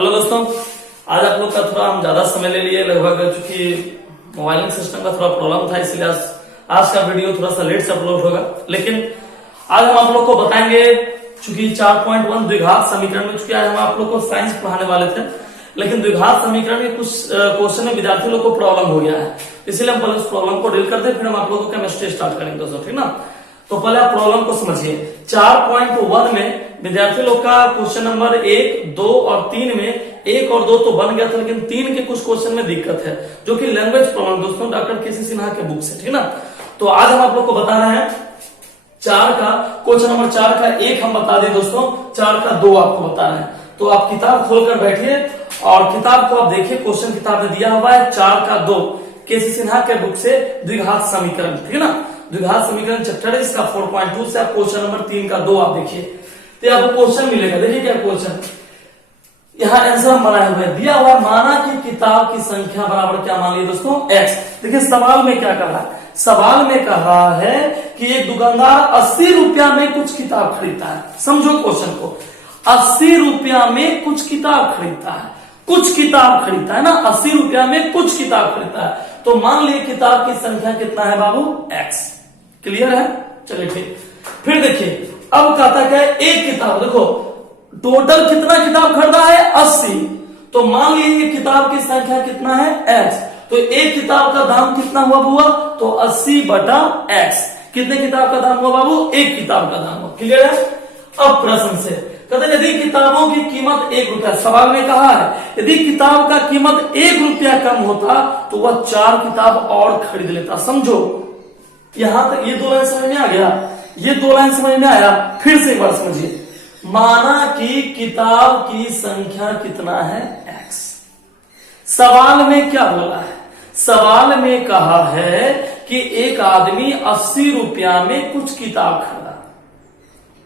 Hello दोस्तों, आज आप लोग का थोड़ा हम ज्यादा समय ले लिए लगभग, चूंकि मोबाइलिंग सिस्टम का थोड़ा प्रॉब्लम था, इसलिए आज का वीडियो थोड़ा सा लेट से अपलोड होगा। लेकिन आज हम आप लोग को बताएंगे, चूंकि 4.1 द्विघात समीकरण में, चूंकि आज हम आप लोग को साइंस पढ़ाने वाले थे, लेकिन द्विघात समीकरण के कुछ क्वेश्चन में विद्यार्थी लोग को प्रॉब्लम हो गया है, इसलिए हम पहले उस प्रॉब्लम को डील करते हैं, फिर हम आप लोगों को केमिस्ट्री स्टार्ट करेंगे दोस्तों, ठीक ना। तो पहले आप प्रॉब्लम को समझिए। 4.1 में विद्यार्थी लोग का क्वेश्चन नंबर 1, 2 और 3 में 1 और 2 तो बन गया था, लेकिन 3 के कुछ क्वेश्चन में दिक्कत है, जो कि लैंग्वेज प्रॉब्लम दोस्तों डॉक्टर केसी सिन्हा के बुक से, ठीक ना। तो आज हम आप लोग को बता रहे हैं 4 का क्वेश्चन नंबर 4 का 1 हम बता दें दोस्तों, 4 का 2 आपको बता रहे हैं। तो आप किताब खोलकर बैठिए और किताब को आप देखिए, क्वेश्चन किताब में दिया हुआ है 4 का 2 केसी सिन्हा के बुक से द्विघात समीकरण, ठीक है ना। द्विघात समीकरण चैप्टर है इसका 4.2 से आप क्वेश्चन नंबर 3 का 2 आप देखिए, तो आपको क्वेश्चन मिलेगा। देखिए क्या क्वेश्चन, यहाँ आंसर हम बनाए हुए दिया हुआ, माना कि किताब की संख्या बराबर क्या मान ली दोस्तों, x। देखिए सवाल में क्या कहा है, सवाल में कहा है कि एक दुकानदार 80 रुपया में कुछ किताब खरीदता है। समझो क्वेश्चन को, 80 रुपया में कुछ किताब खरीदता है, कुछ किताब खरीदता है ना, 80 रुपया में कुछ किताब खरीदता है। तो मान लीजिए किताब की संख्या कितना है बाबू, x। क्लियर है, चलिए ठीक। फिर देखिए अब कहता क्या है, एक किताब, देखो टोटल कितना किताब खरीदा है 80, तो मान लीजिए किताब की संख्या कितना है x, तो एक किताब का दाम कितना हुआ बुआ, तो 80/x। कितने किताब का दाम हुआ बाबू, एक किताब का दाम हुआ। क्लियर है। अब प्रश्न से कहते हैं यदि किताबों की कीमत 1 रुपया, सवाल में कहा है यदि किताब का कीमत 1 रुपया कम होता तो वह 4 किताब और खरीद लेता। समझो यहां तक ये 2 लाइन समझ में आ गया, ये 2 लाइन समझ में आया। फिर से एक बार समझिए, माना कि किताब की संख्या कितना है x। सवाल में क्या बोला है, सवाल में कहा है कि एक आदमी 80 रुपया में कुछ किताब खरीदा,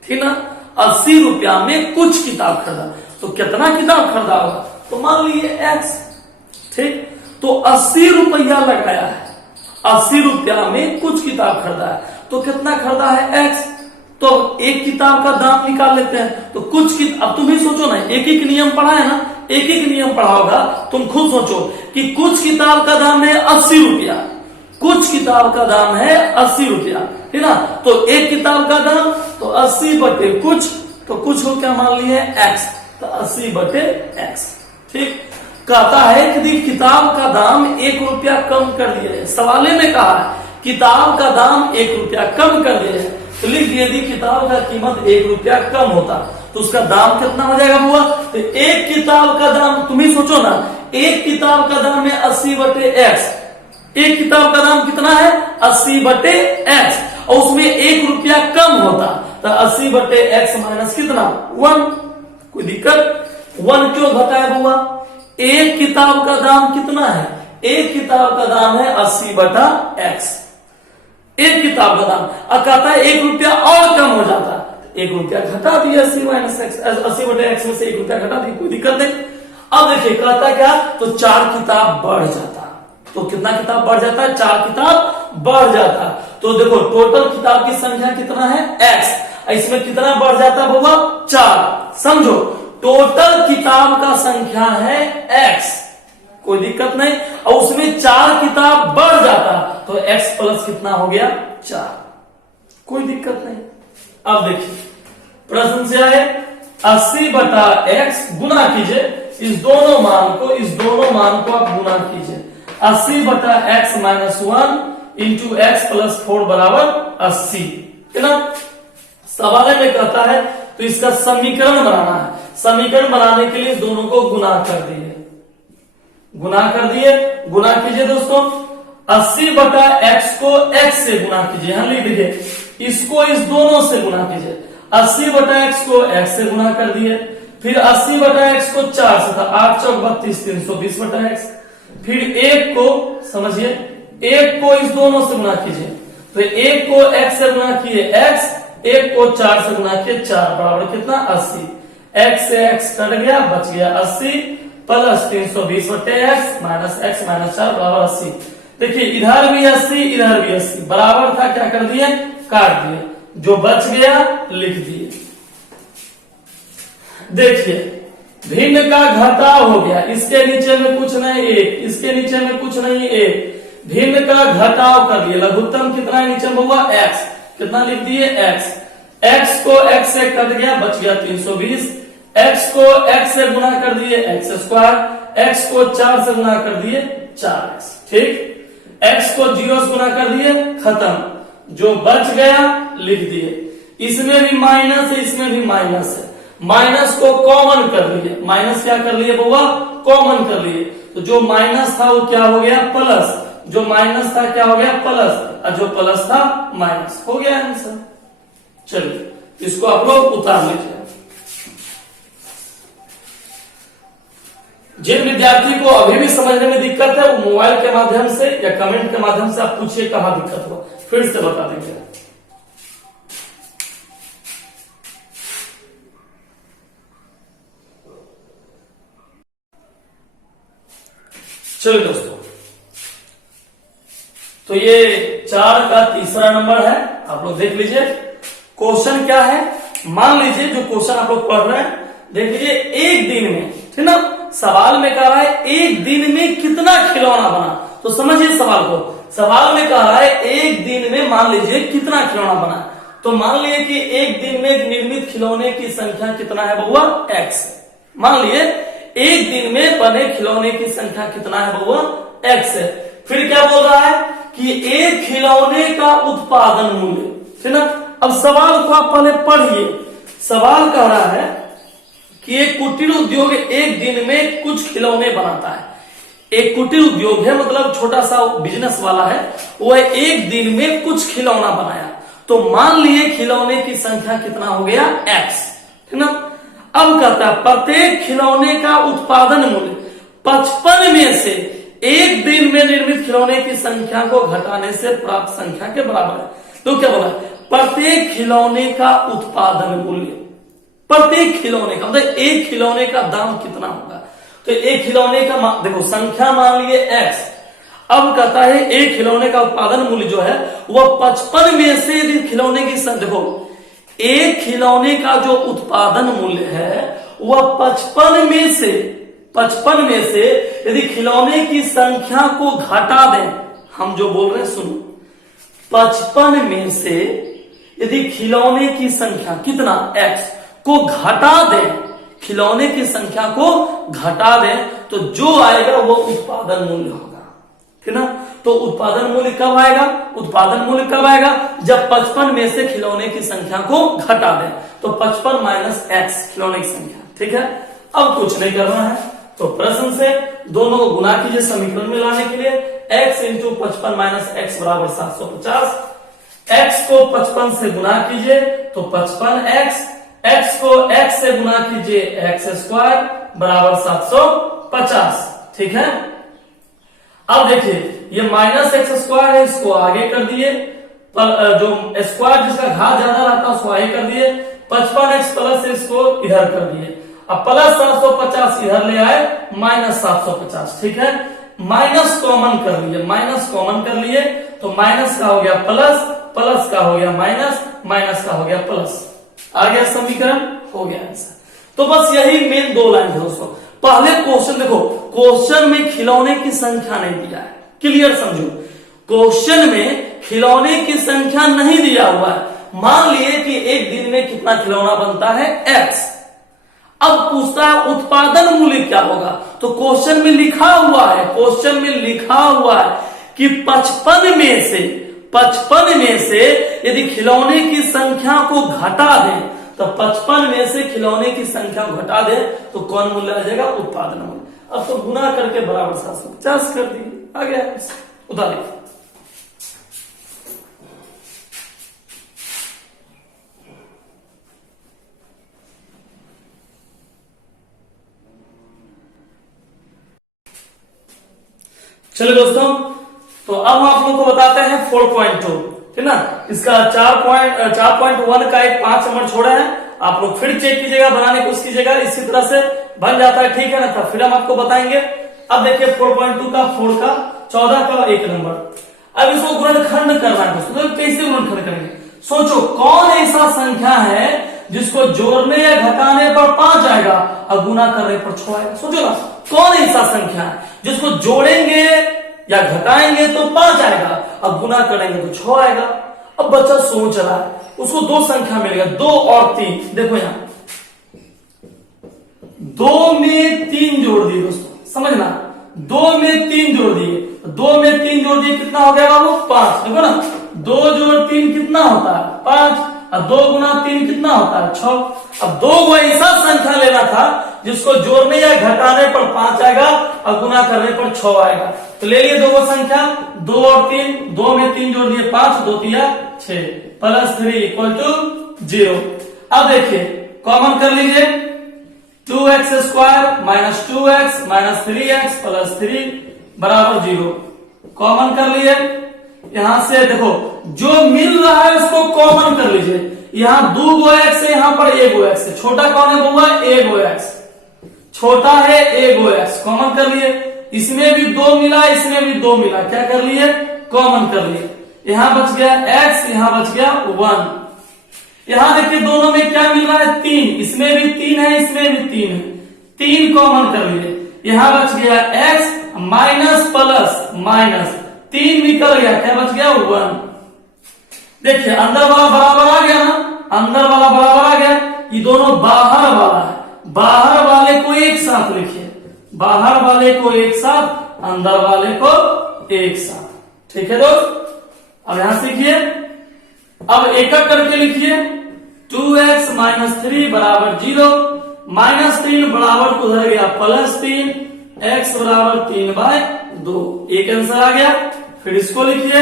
ठीक ना, 80 रुपया में कुछ किताब खरीदा, तो कितना किताब खरीदा होगा, तो मान लीजिए x, ठीक। तो 80 रुपया लगाया है, 80 रुपया में कुछ किताब खरीदा है, तो कितना खरीदा है x। तो एक किताब का दाम निकाल लेते हैं, तो कुछ अब तुम ही सोचो ना, एक एक नियम पढ़ा है ना, एक एक नियम पढ़ा होगा, तुम खुद सोचो कि कुछ किताब का दाम है 80 रुपया, कुछ किताब का दाम है 80 रुपया, है ना। तो एक किताब का दाम तो 80 बटे कुछ, तो कुछ को क्या मान लिए x, तो 80/x, ठीक। कहता है कि किताब का दाम 1 रुपया कम कर दिए, सवाले में कहा है किताब का दाम 1 रुपया कम कर दिए, तो लिख दिए यदि किताब का कीमत 1 रुपया कम होता तो उसका दाम कितना हो जाएगा बुआ, तो एक किताब का दाम, तुम ही सोचो ना, एक किताब का दाम है 80/x, एक किताब का दाम कितना है 80/x, और उसमें 1 रुपया कम होता तो 80/x माइनस कितना 1। कोई दिक्कत, 1 क्यों घटाया बुआ, एक किताब का दाम कितना है, एक किताब का दाम है 80/x, एक किताब का दाम। अब कहता है 1 रुपया और कम हो जाता, 1 रुपया घटा दिया 80/x में से 1 रुपया घटा दिया, कोई दिक्कत नहीं। अब देखिए कहता क्या, तो 4 किताब बढ़ जाता, तो कितना किताब बढ़ जाता है, 4 किताब बढ़ जाता। तो देखो टोटल किताब की संख्या कितना है x, इसमें कितना बढ़ जाता बउआ 4। समझो टोटल किताब का संख्या है x, कोई दिक्कत नहीं, और उसमें 4 किताब बढ़ जाता तो x प्लस कितना हो गया 4, कोई दिक्कत नहीं। अब देखिए प्रश्न से आए 80/x गुना कीजिए, इस दोनों मान को, इस दोनों मान को आप गुना कीजिए, 80/x minus 1 into x plus 4 बराबर 80, है ना। सवाल में कहता है तो इसका समीकरण बनाना है, समीकरण बनाने के लिए दोनों को गुना कर दिए, गुना कर दिए, गुना कीजिए दोस्तों, 80/x को x से गुना कीजिए, हम लिख दीजिए इसको इस दोनों से गुना कीजिए, 80/x को x से गुना कर दिए, फिर 80/x को 4 से था, 8 चौक 32, 320/x, फिर 1 को समझिए, 1 को इस दोनों से गुना कीजिए, तो 1 को x से गुना किए x, 1 को 4 से गुना किए 4 बराबर कितना 80, x से x कट गया, बच गया 80 plus 320/x minus x minus 4 बराबर 80। देखिए इधर भी 80 इधर भी 80 बराबर था, क्या कर दिए काट दिए, जो बच गया लिख दिए। देखिए भिन्न का घटाव हो गया, इसके नीचे में कुछ नहीं एक, इसके नीचे में कुछ नहीं एक, भिन्न का घटाव कर दिए। लघुत्तम कितना है नीचे में हुआ x, कितना लिख दिए x, x को x से कट गया बच गया 320, x को x से गुना कर दिए x स्क्वायर, x को 4 से गुना कर दिए 4x, ठीक, x को 0 से गुना कर दिए खत्म, जो बच गया लिख दिए। इसमें भी माइनस है, इसमें भी माइनस है, माइनस को कॉमन कर लिए, माइनस क्या कर लिए बउआ, कॉमन कर लिए, तो जो माइनस था वो क्या हो गया प्लस, जो माइनस था क्या हो गया प्लस, और जो प्लस था माइनस, हो गया आंसर। चलिए इसको आप लोग उतार लीजिए। जिन विद्यार्थी को अभी भी समझने में दिक्कत है वो मोबाइल के माध्यम से या कमेंट के माध्यम से आप पूछिए कहां दिक्कत हुआ, फिर से बता देंगे। चलिए दोस्तों, तो ये 4 का तीसरा नंबर है, आप लोग देख लीजिए। क्वेश्चन क्या है, मान लीजिए जो क्वेश्चन आप लोग पढ़ रहे हैं, देख लीजिए एक दिन में, ठीक ना, सवाल में कह रहा है एक दिन में कितना खिलौना बना, तो समझिए सवाल को, सवाल में कह रहा है एक दिन में मान लीजिए कितना खिलौना बना, तो मान लीजिए कि एक दिन में निर्मित खिलौने की संख्या कितना है बउआ x, मान लीजिए एक दिन में बने खिलौने की संख्या कितना है बउआ x है। फिर क्या बोल रहा है कि एक खिलौने का उत्पादन मूल्य, ठीक ना। अब सवाल को आप पहले पढ़िए, सवाल कह रहा है कि एक कुटीर उद्योग एक दिन में कुछ खिलौने बनाता है, एक कुटीर उद्योग है मतलब छोटा सा बिजनेस वाला है, वो एक दिन में कुछ खिलौना बनाया, तो मान लिए खिलौने की संख्या कितना हो गया x, ठीक ना। अब कहता है प्रत्येक खिलौने का उत्पादन मूल्य 55 में से एक दिन में निर्मित खिलौने की संख्या को घटाने से प्राप्त संख्या के बराबर है। तो क्या बोला, प्रत्येक खिलौने का उत्पादन मूल्य, प्रत्येक खिलौने का मतलब एक खिलौने का दाम कितना होगा, तो एक खिलौने का देखो संख्या मान लिए x, अब कहता है एक खिलौने का उत्पादन मूल्य जो है वह 55 में से यदि खिलौने की देखो एक खिलौने का जो उत्पादन मूल्य है वह 55 में से यदि खिलौने की संख्या को घटा दें, हम जो बोल रहे हैं सुनो, 55 में से यदि खिलौने की संख्या कितना x को घटा दें, खिलौने की संख्या को घटा दें, तो जो आएगा वो उत्पादन मूल्य होगा, ठीक ना। तो उत्पादन मूल्य कब आएगा, उत्पादन मूल्य कब आएगा, जब 55 में से खिलौने की संख्या को घटा दें, तो 55 माइनस x खिलौने की संख्या, ठीक है। अब कुछ नहीं करना है, तो प्रश्न से दोनों को गुना कीजिए समीकरण में लाने के लिए, x इंटू 55 माइनस x बराबर 750, x को 55 से गुना कीजिए तो 55x, x को x से गुना कीजिए x स्क्वायर बराबर 750, ठीक है। अब देखिए ये माइनस एक्स स्क्वायर है, इसको आगे कर दिए, जो स्क्वायर जिसका घात ज्यादा रहता है उसको आगे कर दिए, 55x प्लस इसको इधर कर दिए, अब प्लस 750 इधर ले आए माइनस 750, ठीक है। माइनस कॉमन कर लिए, माइनस कॉमन कर लिए तो माइनस का हो गया प्लस, प्लस का हो गया माइनस, माइनस का हो गया प्लस, आ गया समीकरण, हो गया आंसर। तो बस यही मेन 2 लाइन है दोस्तों। पहले क्वेश्चन देखो, क्वेश्चन में खिलौने की संख्या नहीं दिया है, क्लियर समझो, क्वेश्चन में खिलौने की संख्या नहीं दिया हुआ है। मान लिए कि एक दिन में कितना खिलौना बनता है x, अब पूछता है उत्पादन मूल्य क्या होगा, तो क्वेश्चन में लिखा हुआ है, क्वेश्चन में लिखा हुआ है कि 55 में से यदि खिलौने की संख्या को घटा दें, तो 55 में से खिलौने की संख्या को घटा दें तो कौन मूल्य आ जाएगा, उत्पादन मूल्य। अब तो गुना करके बराबर 750 कर दिए, आ गया, उतारिए। चलो दोस्तों, तो अब हम आप लोग को बताते हैं 4.2, ठीक ना। इसका 4.1 का एक 5 नंबर छोड़ा है, आप लोग फिर चेक कीजिएगा, बनाने की कोशिश कीजिएगा, इसी तरह से बन जाता है, ठीक है ना। तो फिर हम आपको बताएंगे। अब देखिए 4.2 का 4 का 14 का 1 नंबर, अब इसको गुणनखंड करना है दोस्तों। तो कैसे गुणनखंड करेंगे, सोचो कौन ऐसा संख्या है जिसको जोड़ने या घटाने पर 5 आएगा और गुना करने पर 6 आएगा। सोचो ना, कौन ऐसा संख्या है जिसको जोड़ेंगे या घटाएंगे तो 5 आएगा और गुना करेंगे तो 6 आएगा। अब बच्चा सोच रहा है, उसको दो संख्या मिलेगा, 2 और 3। देखो यहां 2 में 3 जोड़ दिए दोस्तों, समझना, 2 में 3 जोड़ दिए, 2 में 3 जोड़ दिए कितना हो गया बाबू? 5। देखो ना, 2 जोड़ 3 कितना होता है? 5। और 2 गुना 3 कितना होता है? 6। अब 2 को ऐसा संख्या लेना था जिसको जोड़ने या घटाने पर 5 आएगा और गुना करने पर 6 आएगा। तो ले लिए 2 को संख्या, 2 और 3, 2 में 3 जोड़ दिए 5, 2 तिया 6, प्लस 3 इक्वल टू 0। अब देखिए कॉमन कर लीजिए, 2x square minus 2x minus 3x plus 3 बराबर 0। कॉमन कर लिए, यहां से देखो जो मिल रहा है उसको कॉमन कर लीजिए। यहां 2 गो x है, यहां पर 1 गो x है। छोटा कौन है बउआ? 1 गो x, छोटा है 1 गो x। कॉमन कर लिए, इसमें भी 2 मिला, इसमें भी 2 मिला, क्या कर लिए? कॉमन कर लिए। यहां बच गया x, यहां बच गया 1। यहां देखिए दोनों में क्या मिल रहा है? 3, इसमें भी 3 है, इसमें भी 3 है, 3 कॉमन कर लिए। यहां बच गया x माइनस प्लस माइनस 3 निकल गया, क्या बच गया? 1। देखिए अंदर वाला बराबर आ गया ना, अंदर वाला बराबर आ गया, ये दोनों बाहर वाला है। बाहर वाले को एक साथ लिखिए, बाहर वाले को एक साथ, अंदर वाले को एक साथ। ठीक है दोस्त, अब यहां सीखिए, अब एक एक करके लिखिए। 2x माइनस 3 बराबर 0, माइनस 3 बराबर उधर गया प्लस 3, x बराबर 3/2, एक आंसर आ गया। फिर इसको लिखिए,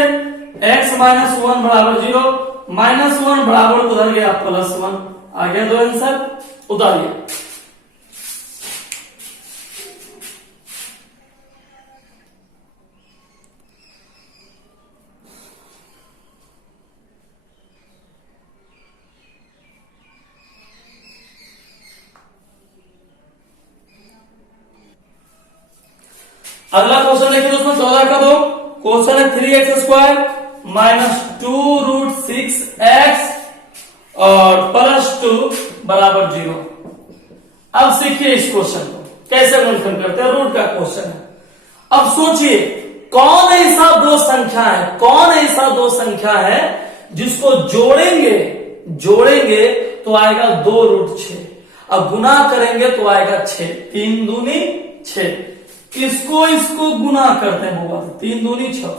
x माइनस 1 बराबर 0, माइनस 1 बराबर उधर गया प्लस 1, आ गया 2 आंसर, उतारिए। अगला क्वेश्चन देखिए दोस्तों, 14 का 2 क्वेश्चन है 3x स्क्वायर माइनस 2√6x और प्लस 2 बराबर 0। अब सीखिए इस क्वेश्चन को कैसे मूल्यांकन करते हैं, रूट का क्वेश्चन है। अब सोचिए कौन ऐसा दो संख्या है, कौन ऐसा दो संख्या है जिसको जोड़ेंगे तो आएगा 2√6 और गुना करेंगे तो आएगा 6, 3 दूनी 6। इसको गुना करते हैं बुआ, 3 दूनी 6।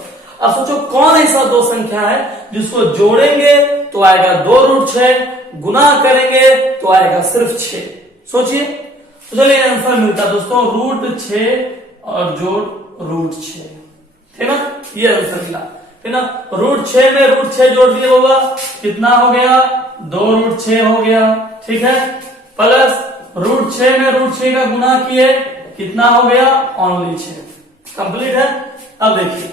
अब सोचो कौन ऐसा दो संख्या है जिसको जोड़ेंगे तो आएगा 2√6, गुना करेंगे तो आएगा सिर्फ 6। सोचिए, तो चलिए आंसर मिलता दोस्तों √6 और जोड़ √6, ठीक ना, ये आंसर मिला, ठीक ना। √6 में √6 जोड़ दिए होगा, कितना हो गया? 2√6 हो गया, ठीक है, प्लस √6 में √6 का गुना किए, कितना हो गया? ओनली 6। कंप्लीट है। अब देखिए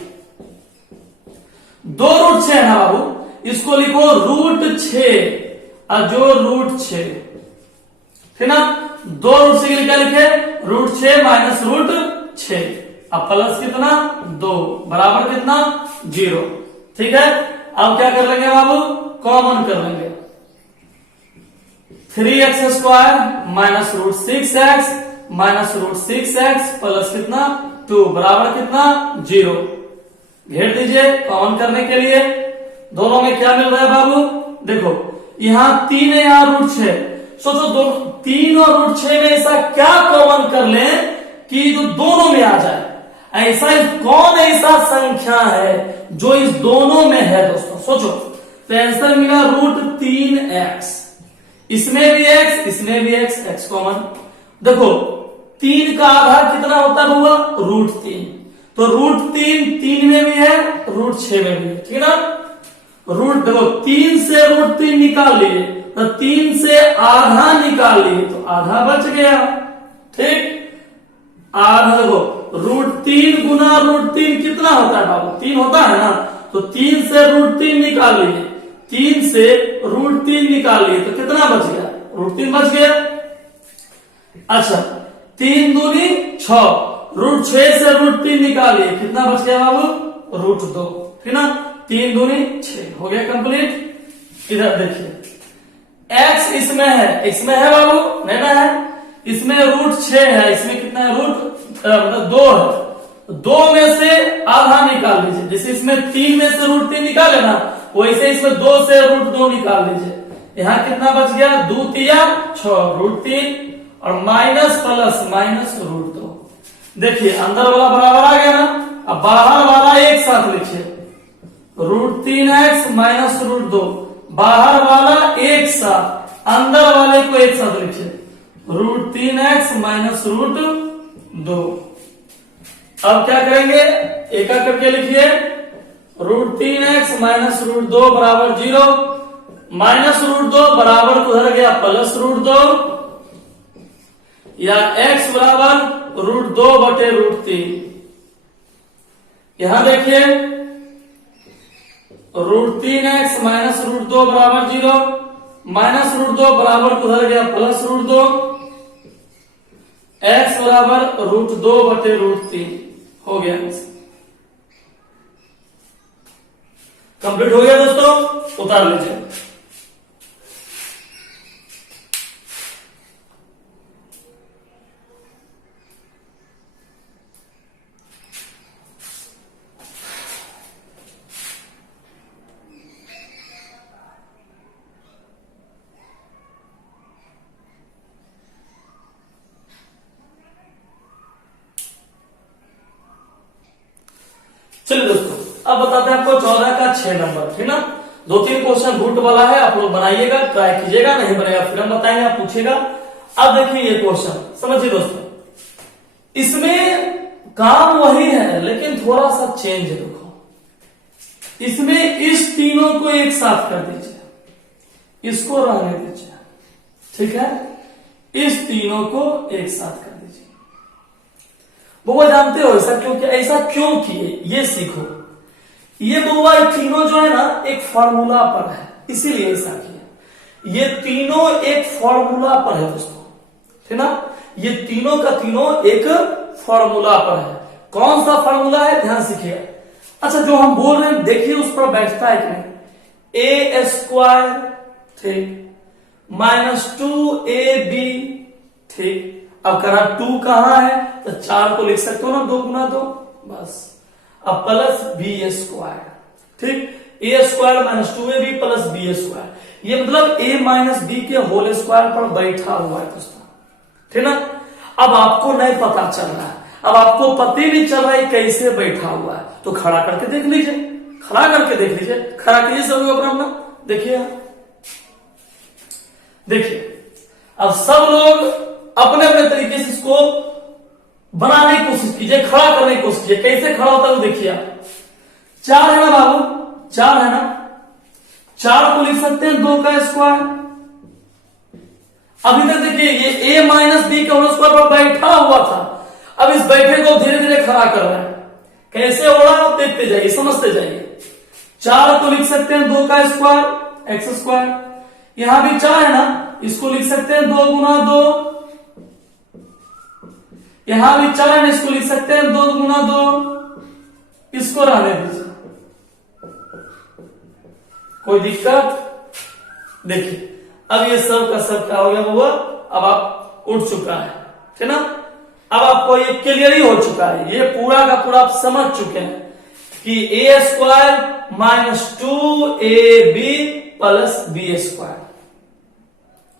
2√6 है ना बाबू, इसको लिखो √6 और जो √6, ठीक ना। 2√6 के लिए क्या लिखे? √6 माइनस √6, अब प्लस कितना? 2 बराबर कितना? 0। ठीक है, अब क्या कर लेंगे बाबू? कॉमन कर लेंगे। 3x square minus √6x minus √6x plus कितना? 2 बराबर कितना? 0। घेर दीजिए कॉमन करने के लिए। दोनों में क्या मिल रहा है बाबू? देखो यहां 3 है, यहां √6। सोचो 3 और √6 में ऐसा क्या कॉमन कर लें कि जो दोनों में आ जाए। ऐसा कौन ऐसा संख्या है जो इस दोनों में है दोस्तों? सोचो, तो आंसर मिला √3x, इसमें भी x, इसमें भी x, x कॉमन। देखो 3 का आधा कितना होता है हुआ? √3, तो √3 3 में भी है, √6 में भी है, ठीक है ना। देखो 3 से √3 निकाल लिए तो 3 से आधा निकाल लिए तो आधा बच गया, ठीक। आधा देखो √3 गुना √3 कितना होता है बाबू? 3 होता है ना, तो 3 से √3 निकाल लिए, 3 से √3 निकाल लिए तो कितना बच गया? √3 बच गया। अच्छा 3 दूनी 6, √6 से √3 निकालिए, कितना बच गया बाबू? √2, ठीक ना। 3 दूनी 6 हो गया कंप्लीट। इधर देखिए x इसमें है बाबू, नहीं ना है, इसमें √6 है, इसमें कितना है मतलब 2 है, 2 में से आधा निकाल लीजिए, जैसे इसमें 3 में से √3 निकाले ना, वैसे इसमें 2 से √2 निकाल लीजिए। यहाँ कितना बच गया, 2 तिया 6 √3 और माइनस प्लस माइनस √2। देखिए अंदर वाला बराबर आ गया ना, अब बाहर वाला एक साथ लिखिए, √3x माइनस √2, बाहर वाला एक साथ, अंदर वाले को एक साथ लिखिए, √3x माइनस √2। अब क्या करेंगे, एक एक करके लिखिए, √3x माइनस √2 बराबर 0, माइनस √2 बराबर उधर गया प्लस √2, या x बराबर √2 बटे √3। यहां देखिए √3x माइनस √2 बराबर 0, माइनस √2 बराबर उधर गया प्लस √2, x बराबर √2 बटे √3 हो गया। कंप्लीट हो गया दोस्तों, उतार लीजिए। चलिए दोस्तों, अब बताते हैं आपको 14 का 6 नंबर, ठीक ना। 2-3 क्वेश्चन रूट वाला है, आप लोग बनाइएगा, ट्राई कीजिएगा, नहीं बनेगा फिर हम बताएंगे, आप पूछिएगा। अब देखिए ये क्वेश्चन समझिए दोस्तों, इसमें काम वही है लेकिन थोड़ा सा चेंज है। देखो इसमें इस तीनों को एक साथ कर दीजिए, इसको रहने दीजिए, ठीक है, इस तीनों को एक साथ कर दीजिए। बुआ जानते हो ऐसा क्यों किए, ये सीखो। ये बुआ तीनों जो है ना एक फॉर्मूला पर है, इसीलिए ऐसा किया। ये तीनों एक फॉर्मूला पर है दोस्तों, ठीक ना, ये तीनों का तीनों एक फॉर्मूला पर है। कौन सा फॉर्मूला है, ध्यान सीखिए। अच्छा जो हम बोल रहे हैं देखिए उस पर बैठता है कि नहीं, a² ठीक माइनस 2ab ठीक। अब करा 2 कहां है, तो 4 को लिख सकते हो ना, 2 गुना 2 बस। अब प्लस b² ठीक, a² minus 2ab plus b², ये मतलब a माइनस b के होल स्क्वायर पर बैठा हुआ है दोस्तों, ठीक ना। अब आपको नहीं पता चल रहा है, अब आपको पता ही नहीं चल रहा है कैसे बैठा हुआ है, तो खड़ा करके देख लीजिए, खड़ा करके देख लीजिए, खड़ा कीजिए सब लोग अपना, देखिए देखिए। अब सब लोग अपने अपने तरीके से इसको बनाने की कोशिश कीजिए, खड़ा करने की कोशिश कीजिए, कैसे खड़ा होता है वो देखिए। 4 है ना बाबू, 4 है ना, 4 को लिख सकते हैं 2 का स्क्वायर। अभी तक देखिए ये a माइनस बी के होल स्क्वायर पर बैठा हुआ था, अब इस बैठे को धीरे धीरे खड़ा कर रहे हैं, कैसे हो रहा है आप देखते जाइए, समझते जाइए। 4 को लिख सकते हैं 2 का स्क्वायर x², यहां भी 4 है ना, इसको लिख सकते हैं 2 गुना 2, यहां भी 4 है, इसको लिख सकते हैं 2 गुना 2, इसको रहने दीजिए, कोई दिक्कत। देखिए अब ये सब का सब क्या हो गया बाबा, अब आप उठ चुका है, ठीक ना। अब आपको ये क्लियर ही हो चुका है, ये पूरा का पूरा आप समझ चुके हैं कि a² minus 2ab plus b²,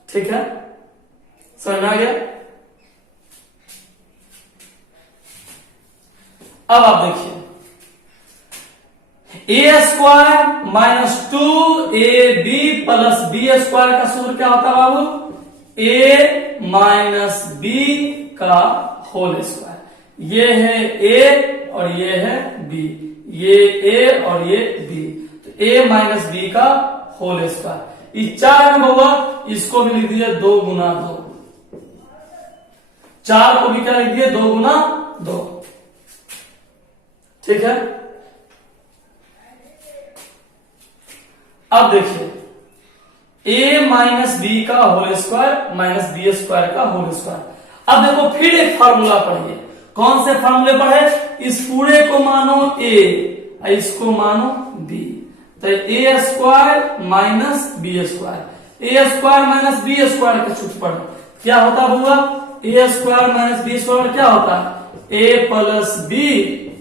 ठीक है, समझ आ गया। अब आप देखिए a² minus 2ab plus b² का सूत्र क्या होता है बाबू, a माइनस b का होल स्क्वायर। ये है a और ये है b, ये a और ये b, तो a माइनस b का होल स्क्वायर। ये 4 है बाबा, इसको भी लिख दीजिए 2 गुना 2, 4 को भी क्या लिख दिए 2 गुना 2, ठीक है। अब देखिए a माइनस बी का होल स्क्वायर माइनस b² का होल स्क्वायर। अब देखो फिर एक फार्मूला पढ़िए, कौन से फार्मूले पर है, इस पूरे को मानो a और इसको मानो b, तो a² माइनस b², ए स्क्वायर माइनस बी स्क्वायर का सूत्रफल क्या होता हुआ, ए स्क्वायर माइनस बी स्क्वायर क्या होता है, ए प्लस बी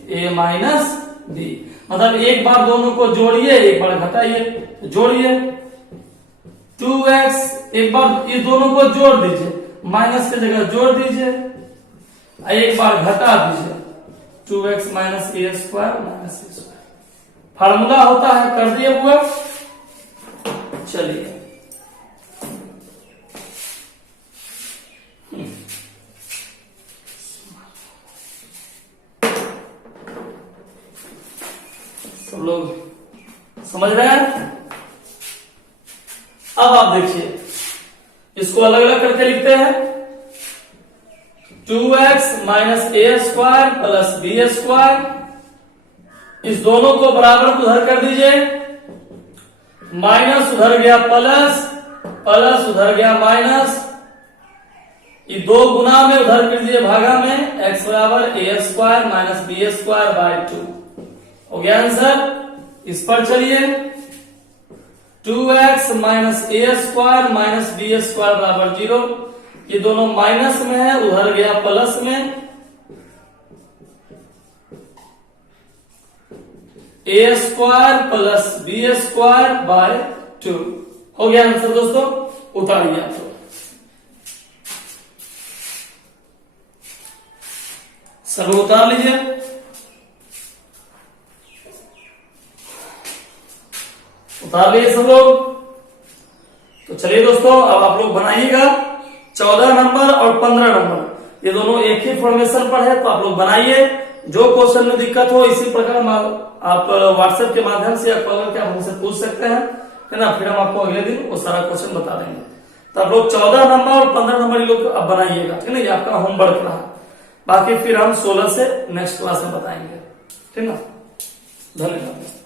ए माइनस बी। मतलब एक बार दोनों को जोड़िए, एक बार घटाइए, जोड़िए 2x, एक बार ये दोनों को जोड़ दीजिए, माइनस की जगह जोड़ दीजिए, एक बार घटा दीजिए 2x minus A square minus A square. Formula होता है, कर दिए हुआ। चलिए सब लोग समझ रहे हैं। अब आप देखिए इसको अलग अलग करके लिखते हैं, 2x minus A square plus B square, इस दोनों को बराबर उधर कर दीजिए, माइनस उधर गया प्लस, प्लस उधर गया माइनस, ये दो गुना में उधर कर दीजिए भागा में, x बराबर A square minus B square by 2 हो गया आंसर। इस पर चलिए 2x minus A square minus B square बराबर 0, ये दोनों माइनस में है, उधर गया प्लस में, A square plus B square by 2 हो गया आंसर दोस्तों। उतारिए आप लोग, सब उतार लीजिए। उतार लिए सब लोग। तो चलिए दोस्तों अब आप लोग बनाइएगा 14 नंबर और 15 नंबर, ये दोनों एक ही फॉर्मेशन पर है, तो आप लोग बनाइए। जो क्वेश्चन में दिक्कत हो इसी प्रकार आप व्हाट्सएप के माध्यम से या कॉल करके आप हमसे पूछ सकते हैं, है ना, फिर हम आपको अगले दिन वो सारा क्वेश्चन बता देंगे। तो आप लोग 14 नंबर और 15 नंबर ये लोग अब बनाइएगा, ठीक है, ये आपका होमवर्क रहा। बाकी फिर हम 16 से नेक्स्ट क्लास में बताएंगे, ठीक है ना। धन्यवाद।